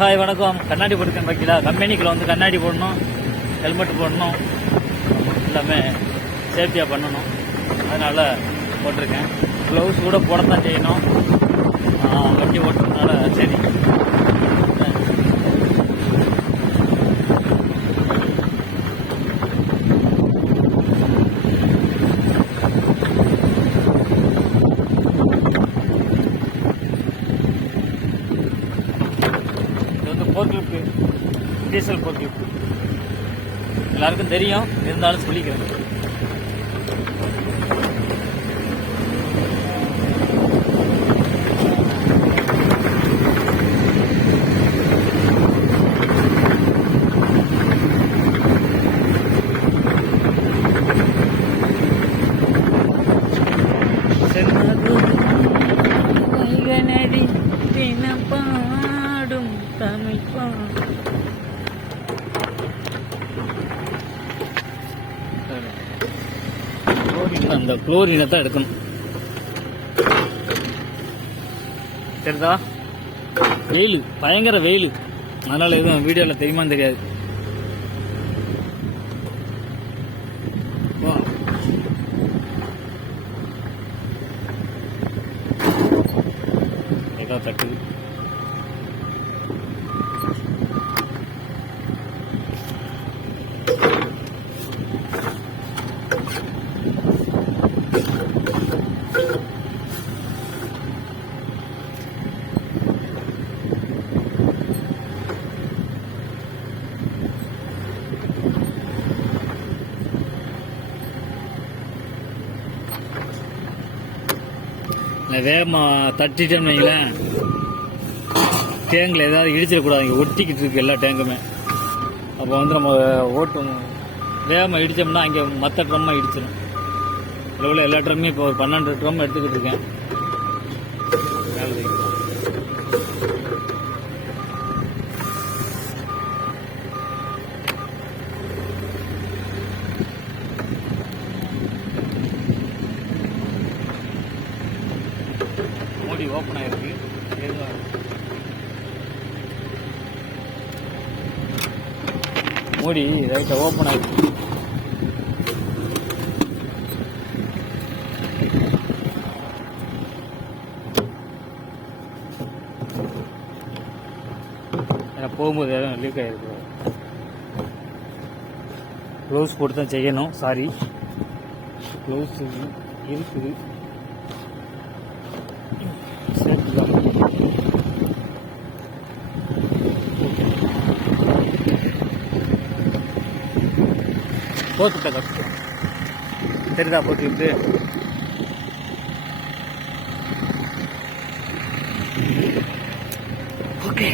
Hi வணக்கம். கண்ணாடி போட்டுருக்கேன் பாக்கிலா. கம்பெனிக்குள்ள வந்து கண்ணாடி போடணும், ஹெல்மெட் போடணும், எல்லாமே சேஃப்டியாக பண்ணணும். அதனால் போட்டிருக்கேன். க்ளவுஸ் கூட போடத்தான் செய்யணும். வண்டி ஓட்டுறதுனால சரி. போர்க்லிப்பு, டீசல் போர்க்லிப்பு எல்லாருக்கும் தெரியும், இருந்தாலும் சொல்லிக்கிறேன். பாடும் தமிழ் அந்த குளோரினை தான் எடுக்கணும். சரிதா? வெயில், பயங்கர வெயில். அதனால எதுவும் வீடியோவில் தெரியுமான்னு தெரியாது. தட்டு வேகமாக தட்டிட்டேன்னு வைங்களேன், டேங்கில் ஏதாவது இடிச்சிடக்கூடாது. ஒட்டிக்கிட்டு இருக்கு எல்லா டேங்குமே. அப்போ வந்து நம்ம ஓட்டும் வேகமாக இடித்தோம்னா அங்கே மற்ற ட்ரம்மாக இடிச்சிடும். இவ்வளோ எல்லா ட்ரம்மையும் இப்போ ஒரு 12 ட்ரம் எடுத்துக்கிட்டு இருக்கேன். மூடி ஓப்பன் ஆகிருக்கு. மூடி ரைட்டாக ஓப்பன் ஆகிருக்கு. போகும்போது எதுவும் லீக் ஆகிருக்கு. க்ளவுஸ் போட்டு தான் செய்யணும். சாரி, க்ளவுஸ் இருக்குது. போட்டுட்ட கஷ்டம் சரிதா? போட்டுக்கிட்டு ஓகே.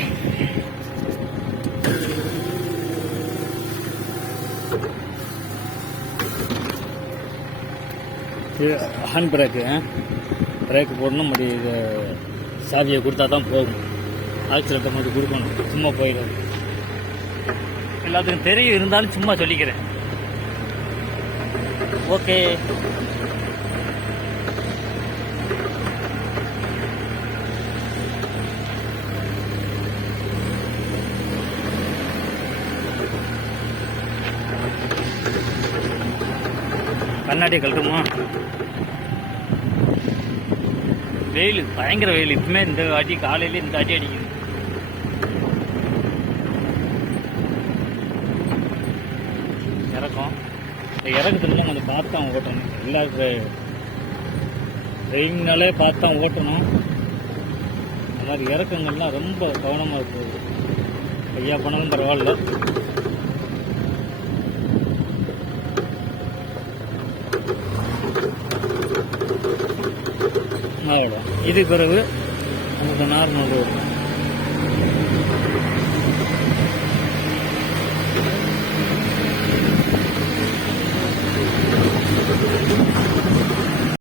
ஹேண்ட் பிரேக்கு போடணும். மறுபடி இதை சாவியை கொடுத்தா தான் போகும். ஆக்சிலேட்டர் மட்டும் கொடுக்கணும், சும்மா போயிடும். எல்லாத்துக்கும் தெரியும், இருந்தாலும் சும்மா சொல்லிக்கிறேன். ஓகே. கண்ணாடியை கழட்டுமா? வெயில், பயங்கர வெயில். இப்பவுமே இந்த அடி, காலையில இந்த அடி அடிக்குது. இறக்கம் இறக்கத்துலாம் கொஞ்சம் பார்த்தான் ஓட்டணும். எல்லா ட்ரைவிங்னாலே பார்த்தான் ஓட்டணும். அந்த மாதிரி இறக்கங்கள்லாம் ரொம்ப கவனமாக இருக்குது. ஐயா பண்ணாலும் பரவாயில்ல. அவ்வளோதான். இதுக்கு பிறகு நமக்கு நார்மல் ரோடு.